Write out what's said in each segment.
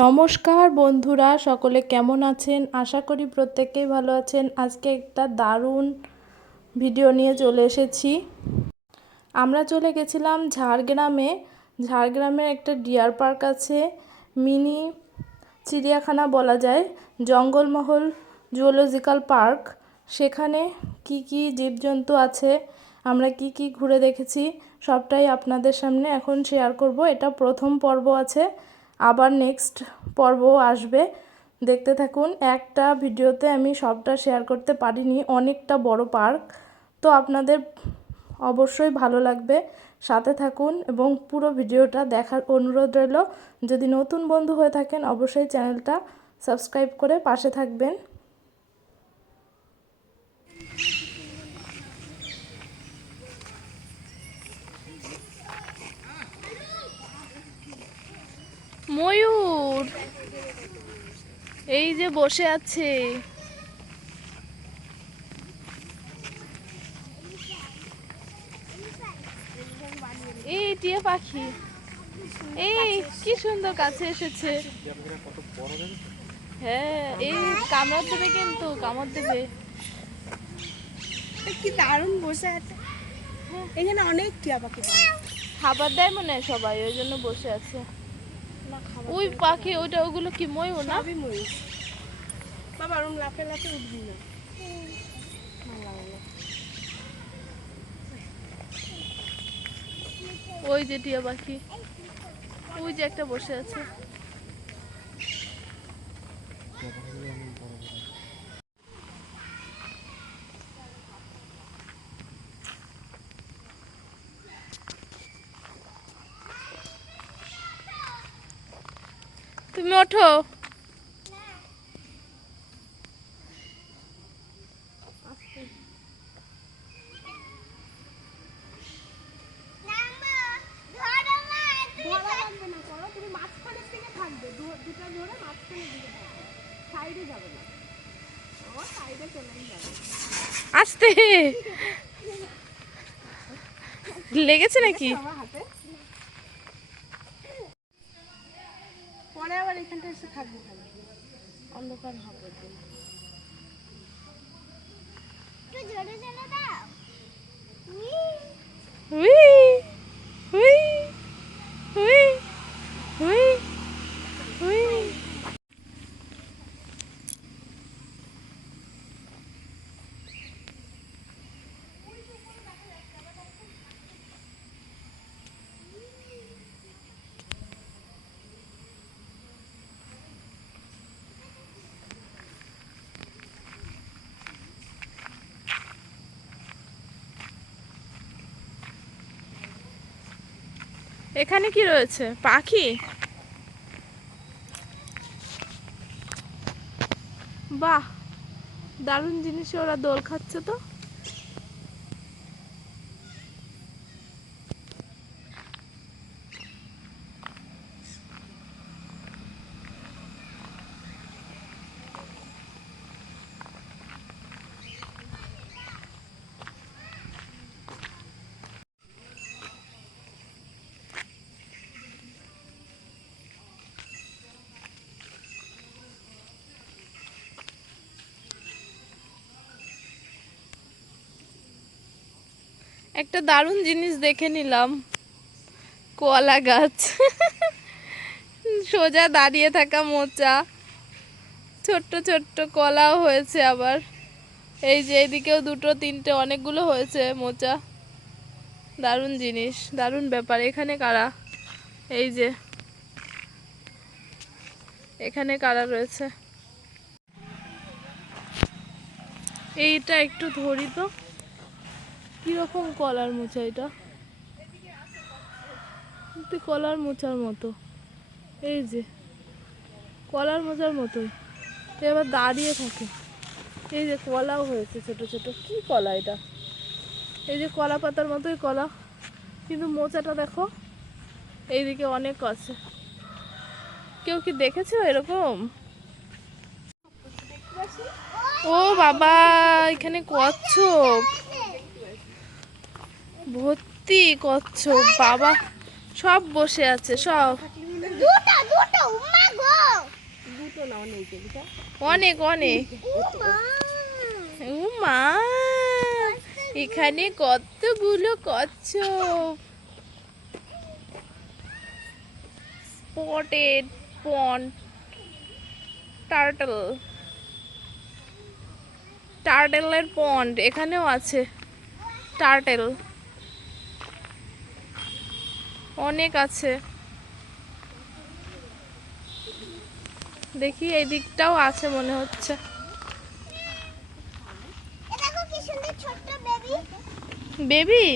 নমস্কার বন্ধুরা, সকলে কেমন আছেন? আশা করি প্রত্যেকেই ভালো আছেন। আজকে একটা দারুণ ভিডিও নিয়ে চলে এসেছি। আমরা চলে গেছিলাম ঝাড়গ্রামে। ঝাড়গ্রামের একটা ডিয়ার পার্ক আছে, মিনি চিড়িয়াখানা বলা যায়, জঙ্গলমহল জুওলজিক্যাল পার্ক। সেখানে কি কি জীবজন্তু আছে, আমরা কি কি ঘুরে দেখেছি, সবটাই আপনাদের সামনে এখন শেয়ার করব। এটা প্রথম পর্ব আছে, আবার নেক্সট পর্বও আসবে, দেখতে থাকুন। একটা ভিডিওতে আমি সবটা শেয়ার করতে পারিনি, অনেকটা বড় পার্ক, তো আপনাদের অবশ্যই ভালো লাগবে। সাথে থাকুন এবং পুরো ভিডিওটা দেখার অনুরোধ রইল। যদি নতুন বন্ধু হয়ে থাকেন অবশ্যই চ্যানেলটা সাবস্ক্রাইব করে পাশে থাকবেন। ময়ূর এই যে বসে আছে, এই টিয়া পাখি, এই কি সুন্দর কাছে এসেছে। হ্যাঁ, এই কামড় দেবে, কিন্তু কামড় দেবে। কি দারুণ বসে আছে। এখানে অনেক টিয়া পাখি খাবার দেয় মনে হয় সবাই, ওই জন্য বসে আছে। ওই পাখি ওইটা, ওগুলো কি ময়ূর না? সবই ময়ূর। বাবা ওরম লাফে লাফে উঠবি না। ওই যে টিয়া পাখি, ওই যে একটা বসে আছে। তুমি ওঠো। তুমি মাঝখানের দিকে থাকবে, দুটো ধরে মাঝখানের দিকে থাকবে, সাইডে যাবে না। ও সাইডে চলেই যাবে। আস্তে লেগেছে নাকি? আমার হাতে পরে আবার এখানটা এসে থাকবে, খালি অন্ধকার হবে। একটু জোরে জোরে দাও। We we we we we. এখানে কি রয়েছে? পাখি? বাহ, দারুণ জিনিসে ওরা দোল খাচ্ছে তো। একটা দারুণ জিনিস দেখে নিলাম, কোয়ালা গাছ। সোজা দাঁড়িয়ে থাকা মোচা, ছোট্ট ছোট্ট কলাও হয়েছে আবার। এই যে এদিকেও দুটো তিনটে অনেকগুলো হয়েছে মোচা। দারুণ জিনিস, দারুণ ব্যাপার। এখানে কারা? এই যে এখানে কারা রয়েছে? এইটা একটু ধরি তো, কিরকম কলার মোচা এটা, কলার মোচার মতো। এই যে কলার মোচার মতোই, এবার দাঁড়িয়ে থাকে। এই যে কলাও হয়েছে ছোট ছোট, কি কলা এটা? এই যে কলা পাতার মতোই কলা, কিন্তু মোচাটা দেখো। এইদিকে অনেক আছে। কেউ কি দেখেছো এরকম? ও বাবা, এখানে কচ্ছপ ভর্তি, কচ্ছপ বাবা, সব বসে আছে সব। দুটো না অনেক এটা অনেক অনেক। ও মা, এখানে কতগুলো কচ্ছপ। স্পটেড পন্ড টার্টল, টার্টেলের পন্ড এখানেও আছে। টার্টেল অনেক আছে। দেখি এই দিকটাও আছে মনে হচ্ছে। বেবি,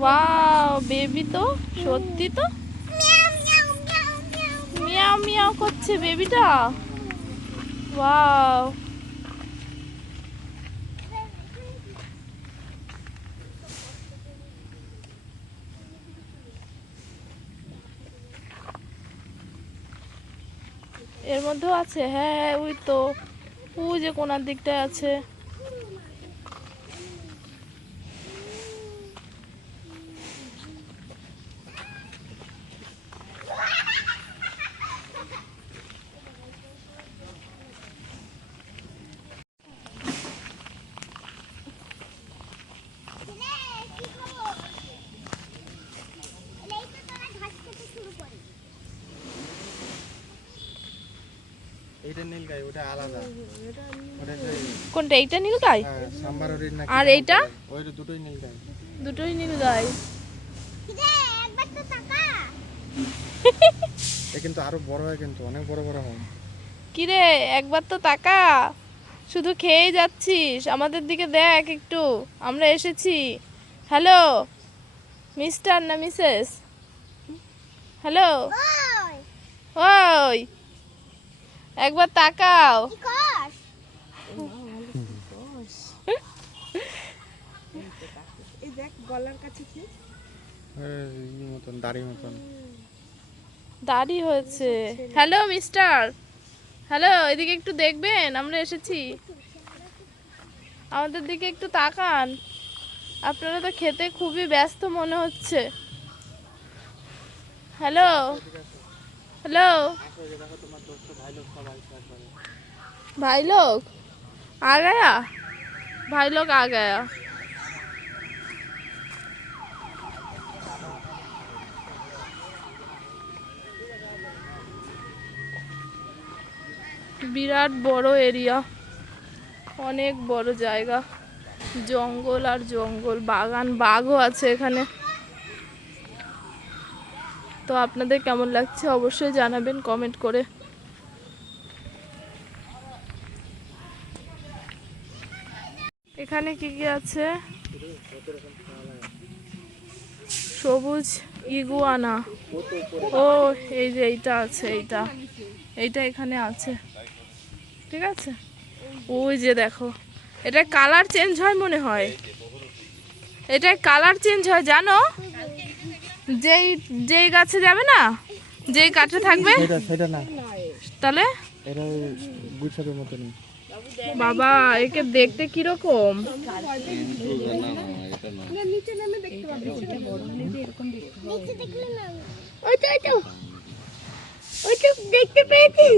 ওয়াও বেবি তো সত্যি তো মিয়াও মিয়াও করছে বেবিটা। ওয়াও, এর মধ্যেও আছে। হ্যাঁ ওই তো, ওই যে কোনার দিকটায় আছে। এইটা নীলগাই, ওটা আলাদা। ওটা কোনটা? এইটা নীলগাই? হ্যাঁ, সাম্বারুরির নাকি। আর এইটা? ওইটা দুটোই নীলগাই। দুটোই নীলগাই। এ কিন্তু আরো বড় হয়, কিন্তু অনেক বড় বড় হয়। কিরে একবার তো তাকা, শুধু খেয়েই যাচ্ছিস। আমাদের দিকে দেখ একটু, আমরা এসেছি। হ্যালো মিস্টার না মিসেস? হ্যালো ওই, একবার তাকাও। এই দেখ গলার কাছে কি এই মতন দাড়ি মতন। দাড়ি হয়েছে। হ্যালো মিস্টার, হ্যালো এদিকে একটু দেখবেন, আমরা এসেছি। আমাদের দিকে একটু তাকান। আপনারা তো খেতে খুবই ব্যস্ত মনে হচ্ছে। হ্যালো হ্যালো, भाई लोग आ गया, भाई लोग आ गया। বিরাট বড় এরিয়া, অনেক বড় জায়গা, জঙ্গল আর জঙ্গল, বাগান, বাঘও আছে এখানে। তো আপনাদের কেমন লাগছে অবশ্যই জানাবেন কমেন্ট করে। এখানে কি কি আছে? সবুজ ইগুয়ানা। ও এই যে এইটা আছে, এইটা এইটা এখানে আছে, ঠিক আছে। ওই যে দেখো, এটা কালার চেঞ্জ হয় মনে হয়, এটা কালার চেঞ্জ হয় জানো, যেই যেই গাছে যাবে না, যেই কাঠে থাকবে। সেটা না, তাহলে এটা গুছাবের মতনই। বাবা একে দেখতে কিরকম? নিচে নেমে দেখতে পাবি, সেটা বড় হলে যে এরকম দেখতে হবে। নিচে দেখলে না ওইটা দেখতে পেয়েছি।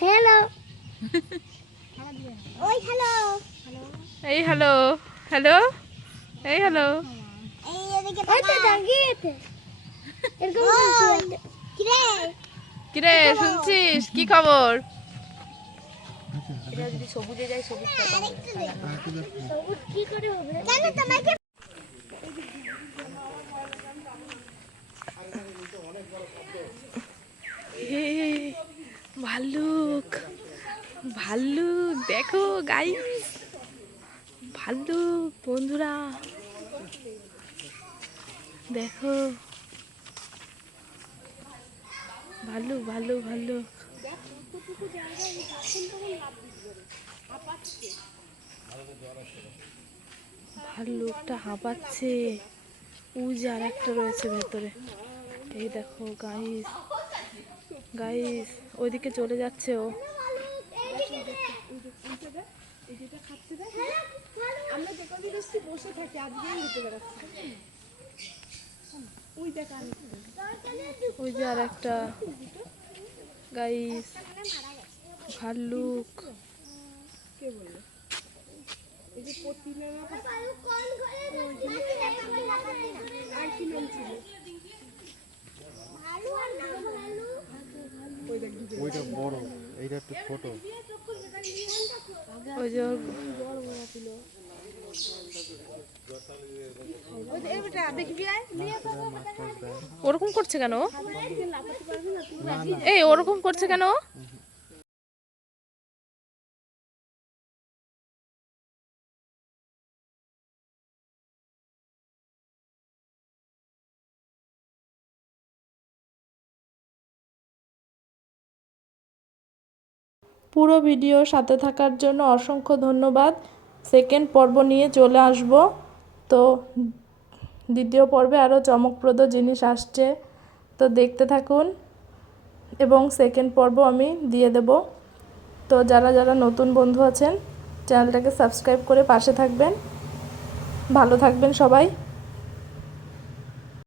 হ্যালো ওই হ্যালো এই হ্যালো হ্যালো, এই হ্যালো। এই এদিকে ওইটা দাঁড়িয়েছে এরকম কিরে কিরে শুনছিস কি খবর? এটা যদি সবুজে যায় সবুজটা সবুজ কি করে হবে? কেন তোমাকে হে ভাল্লুক, ভাল্লুক দেখো গাইস, ভাল্লুক বন্ধুরা দেখো, ভাল্লুক ভাল্লুক ভাল্লুক। ভাল্লুকটা হাঁপাচ্ছে। ওই যে আর একটা রয়েছে ভেতরে, এই দেখো গাইস, গাইস ওইদিকে চলে যাচ্ছে ও। আমরা যে কদিন এসেছি বসে থাকি, আজকেই হেঁটে বেড়াচ্ছি। ওই দেখ ওই যে আর একটা, গাইস ভাল্লুক। কে বললো? এই যে প্রতিমা আর কি নাম ছিল? ওই দেখ ঢুকে ওইটা বড়, এইটা একটু ছোট। ওই যে ওরকম করছে কেন ও? এই ওরকম করছে কেন ও? পুরো ভিডিও সাথে থাকার জন্য অসংখ্য ধন্যবাদ। সেকেন্ড পর্ব নিয়ে চলে আসব। তো দ্বিতীয় পর্বে আরও চমকপ্রদ জিনিস আসছে, তো দেখতে থাকুন এবং সেকেন্ড পর্ব আমি দিয়ে দেব। তো যারা যারা নতুন বন্ধু আছেন চ্যানেলটাকে সাবস্ক্রাইব করে পাশে থাকবেন। ভালো থাকবেন সবাই।